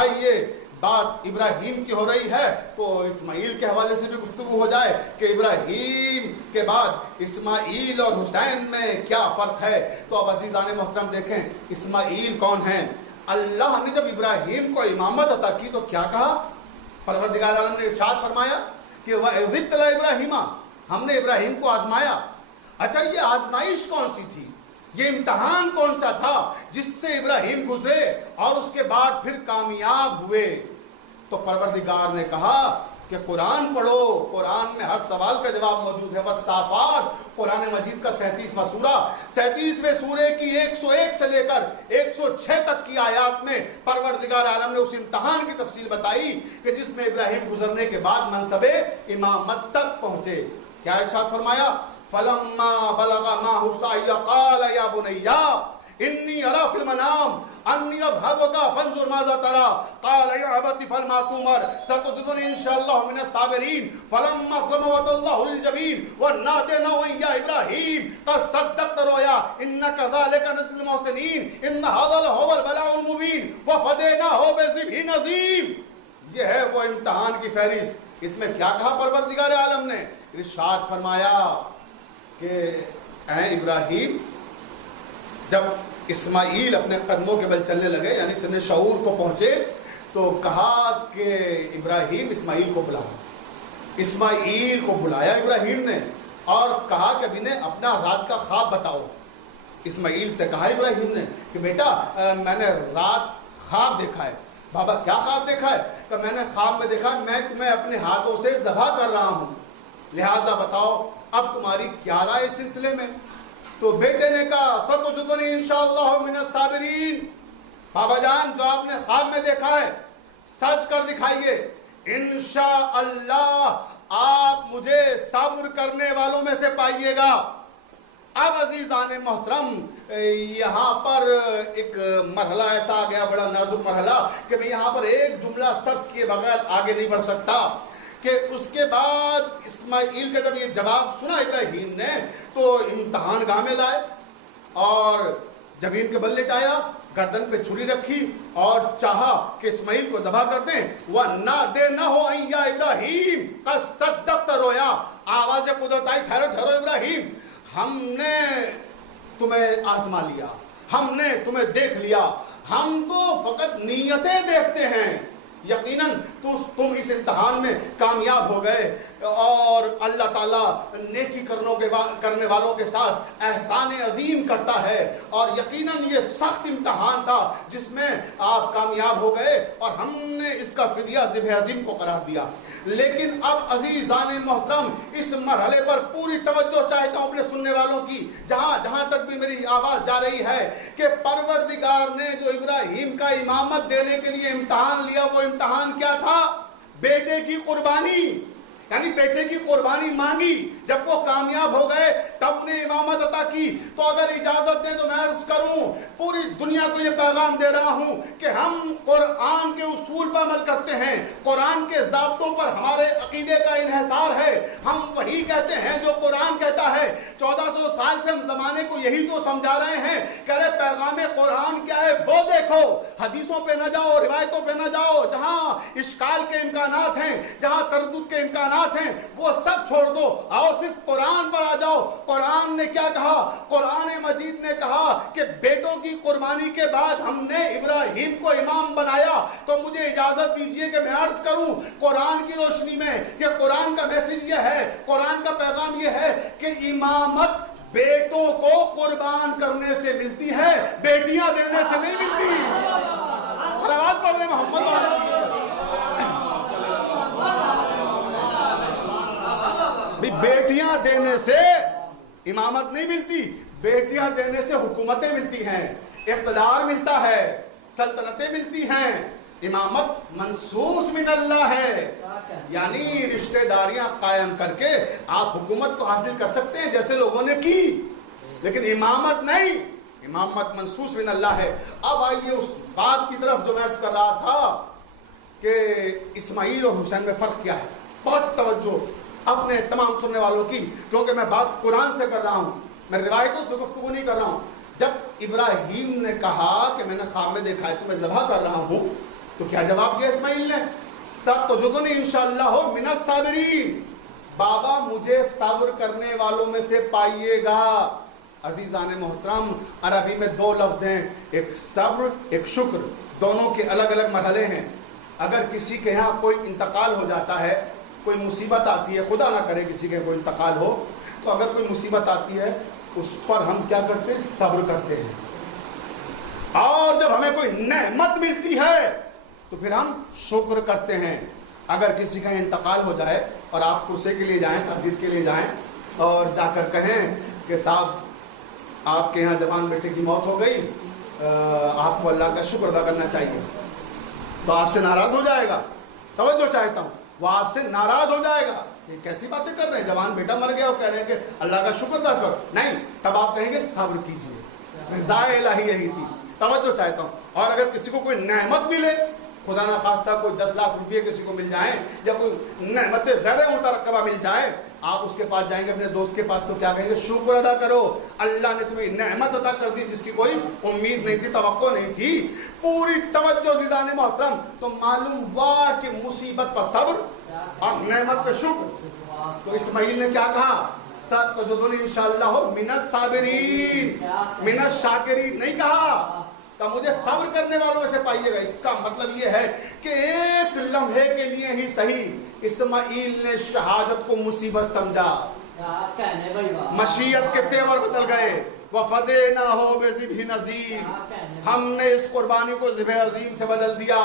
آئیے، بات ابراہیم کی ہو رہی ہے تو اسماعیل کے حوالے سے بھی گفتگو ہو جائے کہ ابراہیم کے بعد اسماعیل اور حسین میں کیا فرق ہے۔ تو اب عزیزان محترم دیکھیں اسماعیل کون ہیں۔ اللہ نے جب ابراہیم کو امامت عطا کی تو کیا کہا؟ پروردگار عالم نے ارشاد فرمایا کہ وَإِذِ ابْتَلَىٰ إِبْرَاهِيمَ، ہم نے ابراہیم کو آزمایا۔ اچھا یہ آزمائش کون سی تھی؟ یہ امتحان کون سا تھا جس سے ابراہیم گزرے اور اس کے بعد پھر کامیاب ہوئے؟ تو پروردگار نے کہا کہ قرآن پڑھو، قرآن میں ہر سوال کا جواب موجود ہے۔ والصافات، قرآن مجید کا 37واں سورہ، 37ویں سورے کی 101 سے لے کر 106 تک کی آیات میں پروردگار عالم نے اس امتحان کی تفصیل بتائی کہ جس میں ابراہیم گزرنے کے بعد منصب امامت تک پہنچے۔ کیا ارشاد فرمایا؟ فَلَمَّا بَلَغَ مَعَهُ السَّعْيَ قَالَ يَا بُنَيَّ إِنِّي أَرَىٰ فِي الْمَنَامِ أَنِّي أَذْهَبُكَ فَانظُرْ مَاذَا تَرَىٰ قَالَ يَا أَبَتِ افْعَلْ مَا تُؤْمَرُ سَتَجِدُنِي إِن شَاءَ اللَّهُ مِنَ الصَّابِرِينَ فَلَمَّا أَسْلَمَ وَتَلَّهُ لِلْجَبِينِ وَنَادَيْنَاهُ يَا إِبْرَاهِيمُ قَدْ صَدَّقْتَ الرُّؤْيَا إِنَّا كَذَٰلِكَ نَجْزِي الْمُحْسِنِينَ إِنَّ هَٰذَا لَهُوَ الْبَلَاءُ الْمُبِينُ وَفَدَيْنَاهُ بِذِبْحٍ عَظِيمٍ۔ یہ ہے وہ امتحان کی فہرست۔ اس میں کیا کہا پروردگار عالم نے؟ ارشاد فرمایا کہ اے ابراہیم، جب اسماعیل اپنے قدموں کے بل چلنے لگے یعنی سن شعور کو پہنچے تو کہا کہ ابراہیم اسماعیل کو بلاؤ۔ اسماعیل کو بلایا ابراہیم نے اور کہا کہ ابھی نے اپنا رات کا خواب بتاؤ۔ اسماعیل سے کہا ابراہیم نے کہ بیٹا میں نے رات خواب دیکھا ہے۔ بابا کیا خواب دیکھا ہے؟ کہ میں نے خواب میں دیکھا میں تمہیں اپنے ہاتھوں سے ذبح کر رہا ہوں، لہٰذا بتاؤ اب تمہاری کیا رائے اس سلسلے میں؟ تو بیٹے نے کہا فَتَجِدُنِي إِن شَاءَ اللَّهُ مِنَ الصَّابِرِينَ، بابا جان جو آپ نے خواب میں دیکھا ہے سچ کر دکھائیے، انشاءاللہ آپ مجھے صبر کرنے والوں میں سے پائیے گا۔ اب عزیزان محترم یہاں پر ایک مرحلہ ایسا آ گیا، بڑا نازک مرحلہ، کہ میں یہاں پر ایک جملہ صرف کیے بغیر آگے نہیں بڑھ سکتا کہ اس کے بعد اسماعیل کا جب یہ جواب سنا ابراہیم نے تو امتحان گاہ میں لائے اور جبین کے بل لٹایا، گردن پہ چھری رکھی اور چاہا کہ اسماعیل کو ذبح کر دیں۔ وَنَادَيْنَاهُ أَن يَا إِبْرَاهِيمُ قَدْ صَدَّقْتَ الرُّؤْيَا، آواز قدرت آئی، ٹھہرو ٹھہرو ابراہیم، ہم نے تمہیں آزما لیا، ہم نے تمہیں دیکھ لیا، ہم تو فقط نیتیں دیکھتے ہیں، یقیناً تم اس امتحان میں کامیاب ہو گئے اور اللہ تعالیٰ نیکی کرنے والوں کے ساتھ احسان عظیم کرتا ہے، اور یقیناً یہ سخت امتحان تھا جس میں آپ کامیاب ہو گئے اور ہم نے اس کا فدیہ ذبح عظیم کو قرار دیا۔ لیکن اب عزیزان محترم اس مرحلے پر پوری توجہ چاہتا ہوں اپنے سننے والوں کی، جہاں تک بھی میری آواز جا رہی ہے، کہ پروردگار نے جو ابراہیم کا امامت دینے کے لیے امتحان لیا وہ امتحان کیا تھا؟ بیٹے کی قربانی، یعنی بیٹے کی قربانی مانگی، جب وہ کامیاب ہو گئے تب نے امامت عطا کی۔ تو اگر اجازت دیں تو میں عرض کروں پوری دنیا کو یہ پیغام دے رہا ہوں کہ ہم قرآن کے اصول پر عمل کرتے ہیں، قرآن کے ضابطوں پر ہمارے عقیدے کا انحصار ہے، ہم وہی کہتے ہیں جو قرآن کہتا ہے۔ 1400 سال سے ہم زمانے کو یہی تو سمجھا رہے ہیں کہ ارے پیغام قرآن کیا ہے وہ دیکھو، حدیثوں پہ نہ جاؤ، روایتوں پہ نہ جاؤ، جہاں اشکال کے امکانات ہیں، جہاں تردد کے امکانات ہیں وہ سب چھوڑ دو، آؤ صرف قرآن پر آ جاؤ۔ قرآن نے کیا کہا؟ قرآن مجید نے کہا کہ بیٹوں کی قربانی کے بعد ہم نے ابراہیم کو امام بنایا۔ تو مجھے اجازت دیجئے کہ میں عرض کروں قرآن کی روشنی میں کہ قرآن کا میسج یہ ہے، قرآن کا پیغام یہ ہے کہ امامت بیٹوں کو قربان کرنے سے ملتی ہے، بیٹیاں دینے سے نہیں ملتی۔ صلوات پڑھیں محمد والے۔ بیٹیاں دینے سے امامت نہیں ملتی، بیٹیاں دینے سے حکومتیں ملتی ہیں، اقتدار ملتا ہے، سلطنتیں ملتی ہیں۔ امامت منصوص من اللہ ہے، یعنی رشتہ داریاں قائم کر کے آپ حکومت تو حاصل کر سکتے ہیں جیسے لوگوں نے کی، لیکن امامت نہیں، امامت منصوص من اللہ ہے۔ اب آئیے اس بات کی طرف جو میں عرض کر رہا تھا کہ اسماعیل اور حسین میں فرق کیا ہے۔ بہت توجہ اپنے تمام سننے والوں کی، کیونکہ میں بات قرآن سے کر رہا ہوں، میں روایتوں سے گفتگو نہیں کر رہا ہوں۔ جب ابراہیم نے کہا کہ میں نے خواب میں دیکھا ہے تمہیں ذبح کر رہا ہوں، تو کیا جواب دیا اسماعیل نے؟ سَتَجِدُنِي إِن شَاءَ اللَّهُ مِنَ الصَّابِرِينَ، بابا مجھے صبر کرنے والوں میں سے پائیے گا۔ عزیزان محترم عربی میں دو لفظ ہیں، ایک صبر ایک شکر، دونوں کے الگ الگ مرحلے ہیں۔ اگر کسی کے یہاں کوئی انتقال ہو جاتا ہے، کوئی مصیبت آتی ہے، خدا نہ کرے کسی کے کوئی انتقال ہو، تو اگر کوئی مصیبت آتی ہے اس پر ہم کیا کرتے ہیں؟ صبر کرتے ہیں۔ اور جب ہمیں کوئی نعمت ملتی ہے تو پھر ہم شکر کرتے ہیں۔ اگر کسی کا انتقال ہو جائے اور آپ کرسے کے لیے جائیں, تعزیت کے لیے جائیں اور جا کر کہیں کہ صاحب آپ کے یہاں جوان بیٹے کی موت ہو گئی, آپ کو اللہ کا شکر ادا کرنا چاہیے, تو آپ سے ناراض ہو جائے گا. توجہ چاہتا ہوں, وہ آپ سے ناراض ہو جائے گا, یہ کیسی باتیں کر رہے ہیں, جوان بیٹا مر گیا اور کہہ رہے ہیں کہ اللہ کا شکر ادا کرو. نہیں, تب آپ کہیں گے صبر کیجیے, رضا الہی یہی تھی. توجہ چاہتا ہوں. اور اگر کسی کو کوئی نعمت ملے, خدا نہ خواستہ کوئی 10 لاکھ روپئے کسی کو مل جائیں یا کوئی نعمت غیر مترقبہ مل جائے, آپ اس کے پاس جائیں گے اپنے دوست کے پاس, تو کیا کہیں گے؟ شکر ادا کرو, اللہ نے تمہیں نعمت عطا کر دی جس کی کوئی امید نہیں تھی, توقع نہیں تھی. پوری توجہ عزیزان محترم, تو معلوم ہوا کہ مصیبت پر صبر اور نعمت پہ شکر. تو اسماعیل نے کیا کہا؟ ستجدونی انشاءاللہ من الصابرین, من الشاکرین نہیں کہا, تو مجھے صبر کرنے والوں میں سے پائیے گا. اس کا مطلب یہ ہے کہ ایک لمحے کے لیے ہی صحیح اسماعیل نے شہادت کو مصیبت سمجھا, مشیت کے تیور بدل گئے. وَفَدَيْنَاهُ بِذِبْحٍ عَظِيمٍ, ہم نے اس قربانی کو ذبح عظیم سے بدل دیا.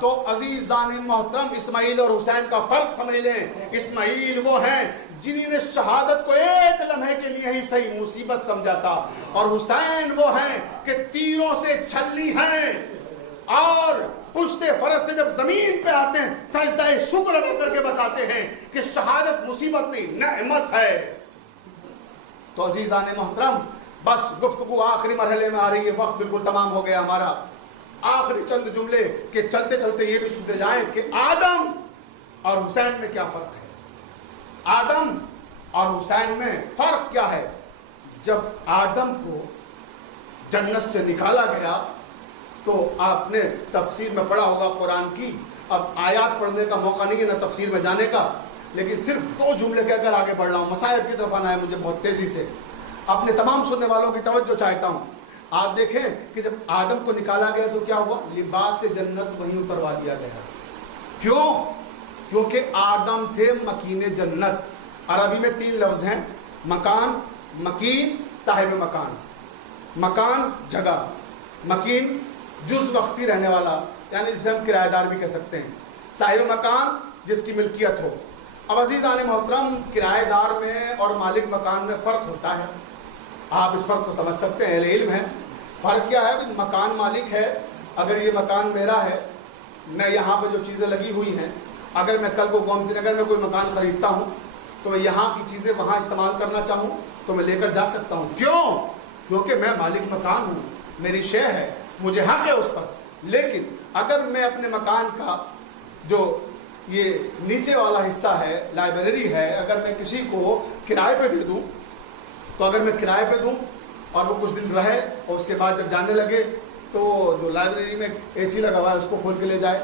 تو عزیزان محترم, اسماعیل اور حسین کا فرق سمجھ لیں. اسماعیل وہ ہیں جنہوں نے شہادت کو ایک لمحے کے لیے ہی صحیح مصیبت سمجھا تھا, اور حسین وہ ہیں کہ تیروں سے چھلنی ہیں اور پشت فرس سے جب زمین پہ آتے ہیں سجدہ شکر ادا کر کے بتاتے ہیں کہ شہادت مصیبت نہیں نعمت ہے. تو عزیزان محترم, بس گفتگو آخری مرحلے میں آ رہی ہے, وقت بالکل تمام ہو گیا ہمارا. آخری چند جملے کہ چلتے چلتے یہ بھی سنتے جائیں کہ آدم اور حسین میں کیا فرق ہے. آدم اور حسین میں فرق کیا ہے؟ جب آدم کو جنت سے نکالا گیا تو آپ نے تفسیر میں پڑھا ہوگا قرآن کی, اب آیات پڑھنے کا موقع نہیں ہے نہ تفسیر میں جانے کا, لیکن صرف 2 جملے کے اگر آگے بڑھ رہا ہوں, مسائب کی طرف آنا ہے مجھے بہت تیزی سے. اپنے تمام سننے والوں کی توجہ چاہتا ہوں. آپ دیکھیں کہ جب آدم کو نکالا گیا تو کیا ہوا؟ لباس سے جنت وہیں اتروا دیا گیا. کیوں؟ کیونکہ آدم تھے مکین جنت. عربی میں 3 لفظ ہیں, مکان, مکین, صاحب مکان. مکان جگہ, مکین جز وقتی رہنے والا, یعنی جسے ہم کرایہ دار بھی کہہ سکتے ہیں. صاحب مکان جس کی ملکیت ہو. اب عزیزان محترم, کرایہ دار میں اور مالک مکان میں فرق ہوتا ہے. آپ اس فرق کو سمجھ سکتے ہیں, اہل علم ہے. فرق کیا ہے؟ مکان مالک ہے, اگر یہ مکان میرا ہے, میں یہاں پہ جو چیزیں لگی ہوئی ہیں, اگر میں کل کو گومتی نگر میں کوئی مکان خریدتا ہوں تو میں یہاں کی چیزیں وہاں استعمال کرنا چاہوں تو میں لے کر جا سکتا ہوں. کیوں؟ کیونکہ میں مالک مکان ہوں, میری شے ہے, مجھے حق ہے اس پر. لیکن اگر میں اپنے مکان کا جو یہ نیچے والا حصہ ہے, لائبریری ہے, اگر میں کسی کو کرائے پہ دے دوں, تو اگر میں کرائے پہ دوں اور وہ کچھ دن رہے اور اس کے بعد جب جانے لگے تو جو لائبریری میں اے سی لگا ہوا ہے اس کو کھول کے لے جائے,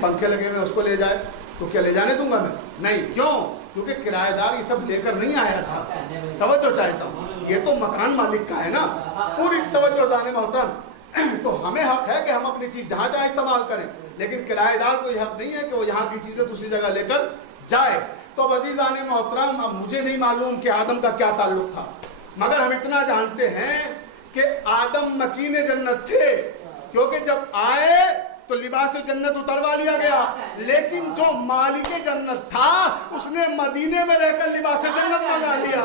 پنکھے لگے ہوئے اس کو لے جائے, تو کیا لے جانے دوں گا میں؟ نہیں. کیوں؟ کیونکہ کرایہ دار یہ سب لے کر نہیں آیا تھا. توجہ چاہتا ہوں, یہ تو مکان مالک کا ہے نا. پوری توجہ زانے محترم, تو ہمیں حق ہے کہ ہم اپنی چیز جہاں جہاں استعمال کریں, لیکن کرایہ دار کو یہ حق نہیں ہے کہ وہ یہاں کی چیزیں دوسری جگہ لے کر جائے. تو عزیزان محترم, اب مجھے نہیں معلوم کہ آدم کا کیا تعلق تھا, مگر ہم اتنا جانتے ہیں کہ آدم مکین جنت تھے, کیونکہ جب آئے تو لباس جنت اتروا لیا گیا, لیکن جو مالک جنت تھا اس نے مدینے میں رہ کر لباس جنت لگا لیا.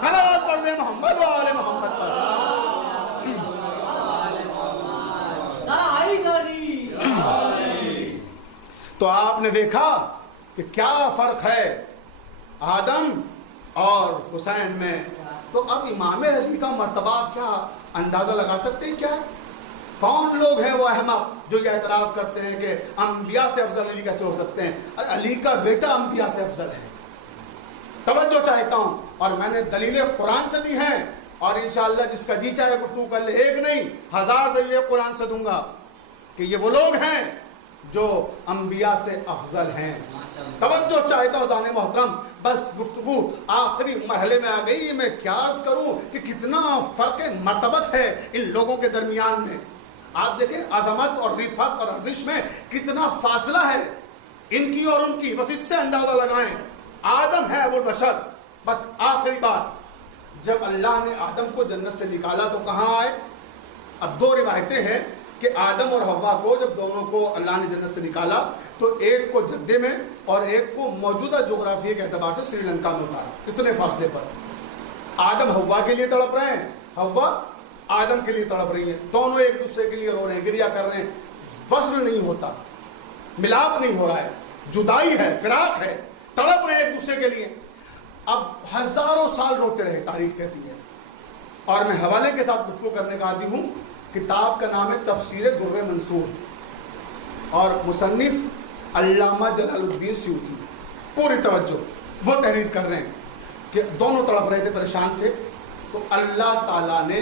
صلوات پڑھ دیں محمد و آل محمد پر. تو آپ نے دیکھا کہ کیا فرق ہے آدم اور حسین میں. تو اب امام علی کا مرتبہ کیا اندازہ لگا سکتے ہیں کیا؟ کون لوگ ہیں وہ احمق جو یہ اعتراض کرتے ہیں کہ انبیاء سے افضل علی کیسے ہو سکتے ہیں؟ علی کا بیٹا انبیاء سے افضل ہے. توجہ چاہتا ہوں, اور میں نے دلیلیں قرآن سے دی ہیں, اور انشاءاللہ جس کا جی چاہے گفتگو کر لے, 1 نہیں 1000 دلیلیں قرآن سے دوں گا کہ یہ وہ لوگ ہیں جو انبیاء سے افضل ہیں. توجہ چاہتا ہوں زانے محترم, بس گفتگو آخری مرحلے میں آ گئی. میں کیا عرض کروں کہ کتنا فرق مرتبت ہے ان لوگوں کے درمیان میں. آپ دیکھیں عظمت اور رفعت اور ارزش میں کتنا فاصلہ ہے ان کی اور ان کی, بس اس سے اندازہ لگائیں. آدم ہے وہ بشر. بس آخری بات, جب اللہ نے آدم کو جنت سے نکالا تو کہاں آئے؟ اب 2 روایتیں ہیں, کہ آدم اور حوا کو جب دونوں کو اللہ نے جنت سے نکالا تو ایک کو جدے میں اور ایک کو موجودہ جغرافیے کے اعتبار سے سری لنکا میں اتارا، اتنے فاصلے پر۔ آدم حوا کے لیے تڑپ رہے ہیں، حوا آدم کے لیے تڑپ رہی ہیں، دونوں ایک دوسرے کے لیے رو رہے ہیں، گریا کر رہے ہیں، وصل نہیں ہوتا، ملاپ نہیں ہو رہا ہے، جدائی ہے، فراق ہے، تڑپ رہے ہیں ایک دوسرے کے لیے۔ اب ہزاروں سال روتے رہے، تاریخ کہتی ہے۔ اور میں حوالے کے ساتھ گفتگو کرنے کا عادی ہوں۔ کتاب کا نام ہے تفسیر در منصور اور مصنف علامہ جلال الدین سیوطی۔ پوری توجہ، وہ تحریر کر رہے ہیں کہ دونوں تڑپ رہے تھے، پریشان تھے، تو اللہ تعالیٰ نے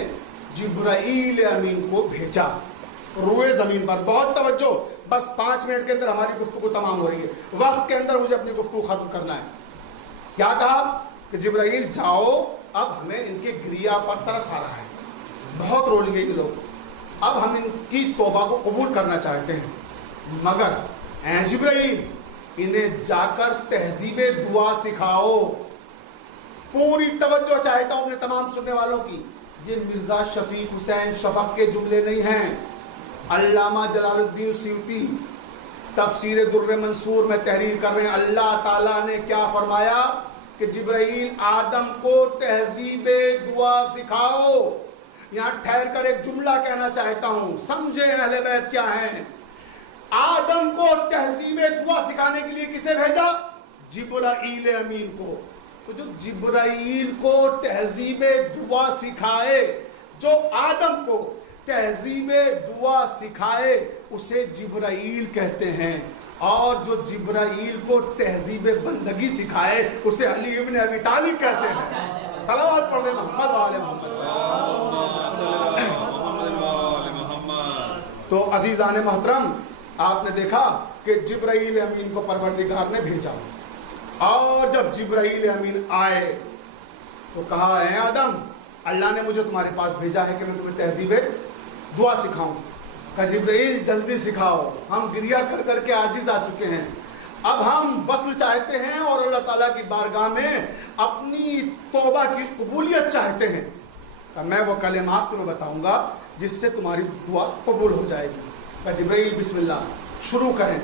جبرائیل امین کو بھیجا روئے زمین پر۔ بہت توجہ، بس 5 منٹ کے اندر ہماری گفتگو تمام ہو رہی ہے، وقت کے اندر مجھے اپنی گفتگو ختم کرنا ہے۔ کیا کہا کہ جبرائیل جاؤ، اب ہمیں ان کے گریا پر ترس آ رہا ہے، بہت رو لیے یہ لوگ، اب ہم ان کی توبہ کو قبول کرنا چاہتے ہیں، مگر اے جبرائیل انہیں جا کر تہذیب دعا سکھاؤ۔ پوری توجہ چاہتا ہوں اپنے تمام سننے والوں کی، یہ مرزا شفیق حسین شفق کے جملے نہیں ہیں، علامہ جلال الدین سیوطی تفسیر در منصور میں تحریر کر رہے ہیں۔ اللہ تعالیٰ نے کیا فرمایا کہ جبرائیل آدم کو تہذیب دعا سکھاؤ۔ یہاں ٹھہر کر ایک جملہ کہنا چاہتا ہوں، سمجھے اہل بیت کیا ہیں۔ آدم کو تہذیب دعا سکھانے کے لیے کسے بھیجا؟ جبرائیل امین کو۔ تو جو جبرائیل کو تہذیب دعا سکھائے، جو آدم کو تہذیب دعا سکھائے، اسے جبرائیل کہتے ہیں، اور جو جبرائیل کو تہذیب بندگی سکھائے اسے علی ابن ابی طالب کہتے ہیں۔ صلوات پڑھ دیں محمد وآل محمد۔ تو عزیزان محترم، آپ نے دیکھا کہ جبرائیل امین کو پروردگار نے بھیجا، اور جب جبرائیل امین آئے تو کہا اے آدم، اللہ نے مجھے تمہارے پاس بھیجا ہے کہ میں تمہیں تہذیب دعا سکھاؤں۔ کہ جبرائیل جلدی سکھاؤ، ہم گریا کر کر کے عاجز آ چکے ہیں، اب ہم وصل چاہتے ہیں اور اللہ تعالیٰ کی بارگاہ میں اپنی توبہ کی قبولیت چاہتے ہیں۔ تو میں وہ کلمات تمہیں بتاؤں گا جس سے تمہاری دعا قبول ہو جائے گی۔ کہ جبرائیل بسم اللہ، شروع کریں،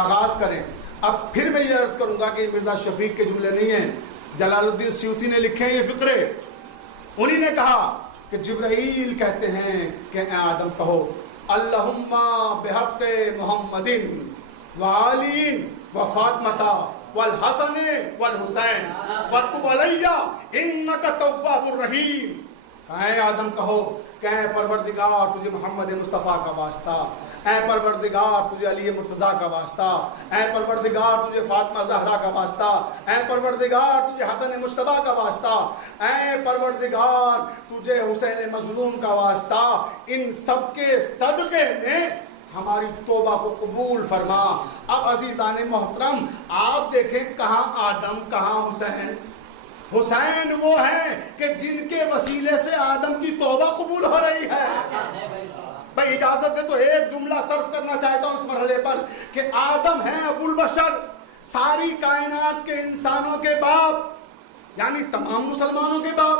آغاز کریں۔ اب پھر میں یہ عرض کروں گا کہ یہ مرزا شفیق کے جملے نہیں ہیں، جلال الدین سیوطی نے لکھے ہیں یہ فقرے، انہی نے کہا کہ جبرائیل کہتے ہیں کہ اے آدم کہو اللہم بحق محمد وعلی وفاطمہ والحسن والحسین وتب علی انک تواب الرحیم۔ اے آدم کہو کہ اے پروردگار تجھے محمد مصطفیٰ کا واسطہ، اے پروردگار تجھے علی مرتضیٰ کا واسطہ، اے پروردگار تجھے فاطمہ زہرا کا واسطہ، اے پروردگار تجھے حسن مجتبیٰ کا واسطہ، اے پروردگار تجھے حسین مظلوم کا واسطہ، ان سب کے صدقے میں ہماری توبہ کو قبول فرما۔ اب عزیزان محترم، آپ دیکھیں کہاں آدم کہاں حسین۔ حسین وہ ہیں کہ جن کے وسیلے سے آدم کی توبہ قبول ہو رہی ہے۔ بھائی اجازت دے تو ایک جملہ صرف کرنا چاہتا ہوں اس مرحلے پر کہ آدم ہیں ابو البشر، ساری کائنات کے انسانوں کے باپ، یعنی تمام مسلمانوں کے باپ،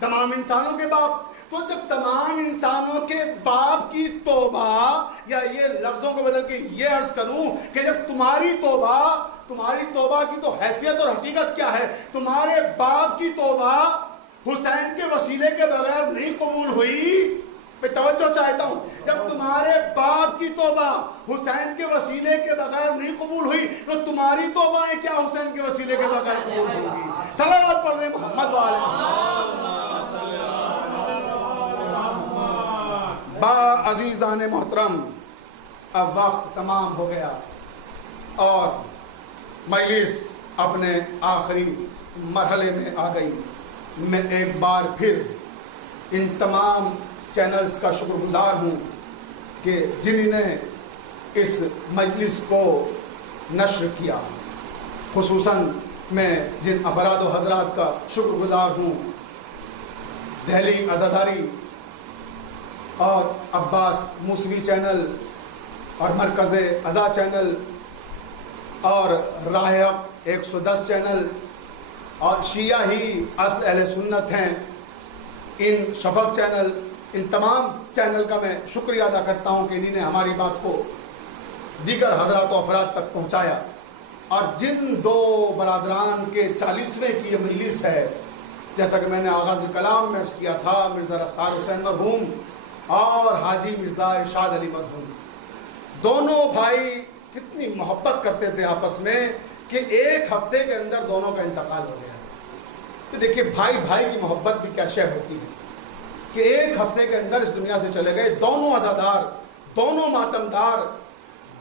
تمام انسانوں کے باپ۔ تو جب تمام انسانوں کے باپ کی توبہ، یا یہ لفظوں کو بدل کے یہ عرض کروں کہ جب تمہاری توبہ کی تو حیثیت اور حقیقت کیا ہے، تمہارے باپ کی توبہ حسین کے وسیلے کے بغیر نہیں قبول ہوئی۔ میں توجہ چاہتا ہوں، جب تمہارے باپ کی توبہ حسین کے وسیلے کے بغیر نہیں قبول ہوئی تو تمہاری توبہیں کیا حسین کے وسیلے کے بغیر قبول ہوگی؟ صلوات پڑھ دیں محمد وآل محمد۔ عزیزان محترم، اب وقت تمام ہو گیا اور مجلس اپنے آخری مرحلے میں آ گئی۔ میں ایک بار پھر ان تمام چینلز کا شکر گزار ہوں کہ جنہوں نے اس مجلس کو نشر کیا، خصوصاً میں جن افراد و حضرات کا شکر گزار ہوں، دہلی عزاداری اور عباس موسوی چینل اور مرکز عزا چینل اور راہ حق 110 چینل اور شیعہ ہی اصل اہل سنت ہیں، ان شفق چینل ان تمام چینل کا میں شکریہ ادا کرتا ہوں کہ انہی نے ہماری بات کو دیگر حضرات و افراد تک پہنچایا. اور جن دو برادران کے 40ویں کی یہ مجلس ہے، جیسا کہ میں نے آغاز کلام میں عرض کیا تھا، مرزا رفتار حسین مرحوم اور حاجی مرزا ارشاد علی مرحوم، دونوں بھائی کتنی محبت کرتے تھے آپس میں کہ ایک ہفتے کے اندر دونوں کا انتقال ہو گیا. تو دیکھیے بھائی بھائی کی محبت بھی کیا شے ہوتی ہے کہ ایک ہفتے کے اندر اس دنیا سے چلے گئے. دونوں عزادار، دونوں ماتمدار،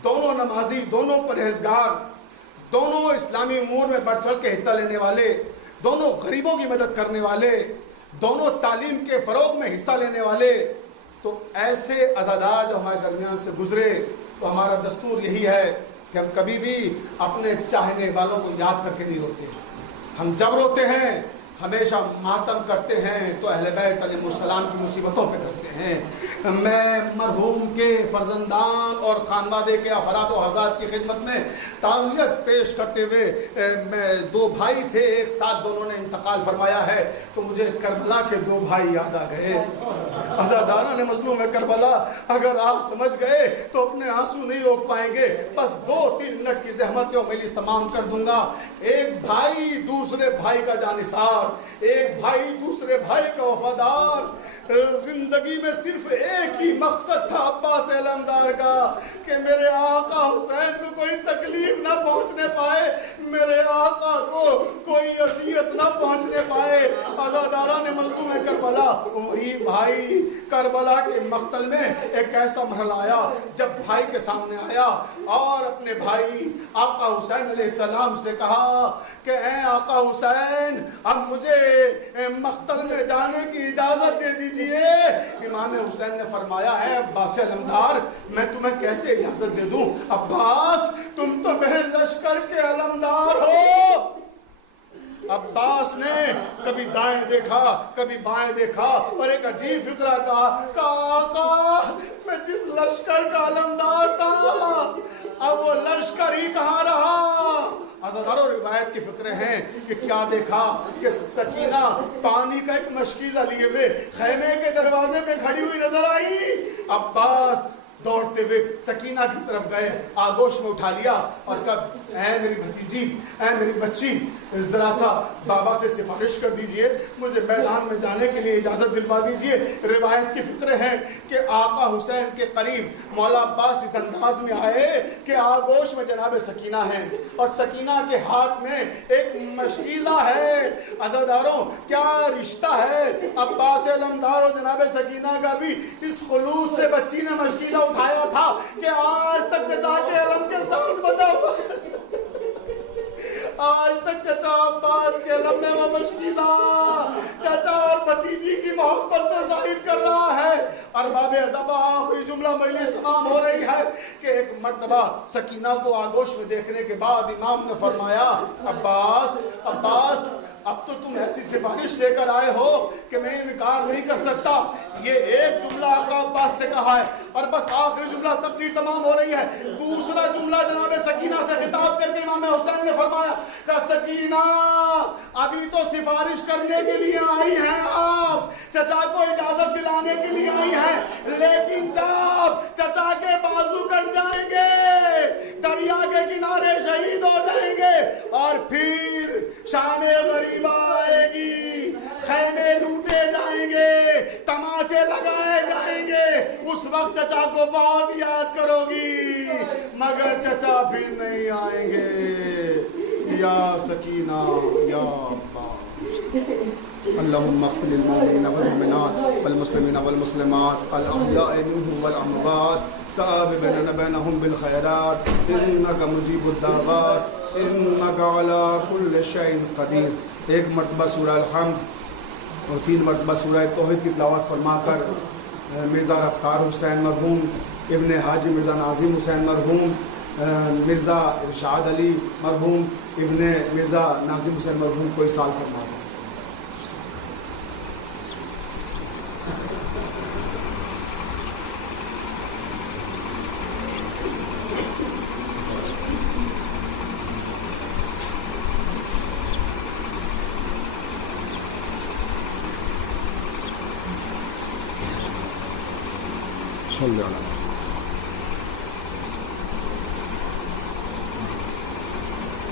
دونوں نمازی، دونوں پرہیزگار، دونوں اسلامی امور میں بڑھ چڑھ کے حصہ لینے والے، دونوں غریبوں کی مدد کرنے والے، دونوں تعلیم کے فروغ میں حصہ لینے والے. تو ایسے عزادار جب ہمارے درمیان سے گزرے تو ہمارا دستور یہی ہے کہ ہم کبھی بھی اپنے چاہنے والوں کو یاد کر کے نہیں روتے. ہم جب روتے ہیں ہمیشہ ماتم کرتے ہیں تو اہل بیت علیہ السلام کی مصیبتوں پہ کرتے ہیں. میں مرحوم کے فرزندان اور خانوادے کے افراد و حضرات کی خدمت میں تعزیت پیش کرتے ہوئے، میں دو بھائی تھے ایک ساتھ دونوں نے انتقال فرمایا ہے، تو مجھے کربلا کے دو بھائی یاد آ گئے. عزاداران مظلوم کربلا، اگر آپ سمجھ گئے تو اپنے آنسو نہیں روک پائیں گے. بس 2-3 منٹ کی زحمت ہے مجلس تمام کر دوں گا. ایک بھائی دوسرے بھائی کا جانثار، ایک بھائی دوسرے بھائی کا وفادار. زندگی میں صرف ایک ہی مقصد تھا عباس علمدار کا کہ میرے آقا حسین کو کوئی تکلیف نہ پہنچنے پائے، میرے آقا کو کوئی اذیت نہ پہنچنے پائے. عزاداران مظلوم کربلا، وہی بھائی کربلا کے مقتل میں ایک ایسا مرحلہ آیا جب بھائی کے سامنے آیا اور اپنے بھائی آقا حسین علیہ السلام سے کہا کہ اے آقا حسین، اب مجھے مقتل میں جانے کی اجازت دے دیجیے. امام حسین نے فرمایا ہے عباس علمدار، میں تمہیں کیسے اجازت دے دوں؟ عباس، تم تو میرے لشکر کے علمدار ہو. عباس نے کبھی دائیں دیکھا کبھی بائیں دیکھا اور ایک عجیب فکرہ کہا، آقا میں جس لشکر کا علمدار تھا اب وہ لشکر ہی کہاں رہا. عزاداروں روایت کی فکرے ہیں کہ کیا دیکھا کہ سکینہ پانی کا ایک مشکیزہ لیے ہوئے خیمے کے دروازے پہ کھڑی ہوئی نظر آئی. عباس دوڑتے ہوئے سکینہ کی طرف گئے، آگوش میں اٹھا لیا اور کہا، اے میری بھتیجی، اے میری بچی، ذرا سا بابا سے سفارش کر دیجئے، مجھے میدان میں جانے کے لیے اجازت دلوا دیجئے. روایت کی فکرے ہیں کہ آقا حسین کے قریب مولا عباس اس انداز میں آئے کہ آگوش میں جناب سکینہ ہیں اور سکینہ کے ہاتھ میں ایک مشکیزہ ہے. عزاداروں کیا رشتہ ہے عباس علمدار اور جناب سکینہ کا بھی. اس خلوص سے بچی نے مشکیزہ اٹھایا تھا کہ آج تک چچا کے علم کے ساتھ بندھا ہوا ہے. آج تک چچا عباس کے علم میں وہ مشکیزہ چچا اور بھتیجی کی محبت کو ظاہر کر رہا ہے. ارباب ازبا آخری جملہ مجلس تمام ہو رہی ہے کہ ایک مرتبہ سکینہ کو آگوش میں دیکھنے کے بعد امام نے فرمایا، عباس، عباس، اب تو تم ایسی سفارش لے کر آئے ہو کہ میں انکار نہیں کر سکتا. یہ ایک جملہ آقا عباس سے کہا ہے اور بس آخری جملہ تقریر تمام ہو رہی ہے. دوسرا جملہ جناب سکینہ سے خطاب کر کے امام حسین نے فرمایا کہ سکینہ ابھی تو سفارش کرنے کے لیے آئی ہیں آپ، چچا کو اجازت دلانے کے لیے آئی ہیں، لیکن جب چچا کے بازو کٹ جائیں گے، دریا کے کنارے شہید ہو جائیں گے اور پھر شام غریبہ آئے گی، خیمے لوٹے جائیں گے، تماچے لگائے جائیں گے، اس وقت چچا کو بہت یاد کرو گی مگر چچا پھر نہیں آئیں گے. یا سکینہ یا عباس، اللہم اغفر للمؤمنین والمؤمنات والمسلمین والمسلمات الاحیاء منهم والاموات تاب بیننا بینہم بالخیرات انک مجیب الدعوات انک علی کل شیء قدیر. ایک مرتبہ سورہ الحمد اور 3 مرتبہ سورہ توحید کی تلاوت فرما کر مرزا رفتار حسین مرحوم، ابن حاجی مرزا ناظم حسین مرحوم، مرزا ارشاد علی مرحوم، ابن مرزا ناظم حسین مرحوم کو اصال فرما دیں. صلی اللہ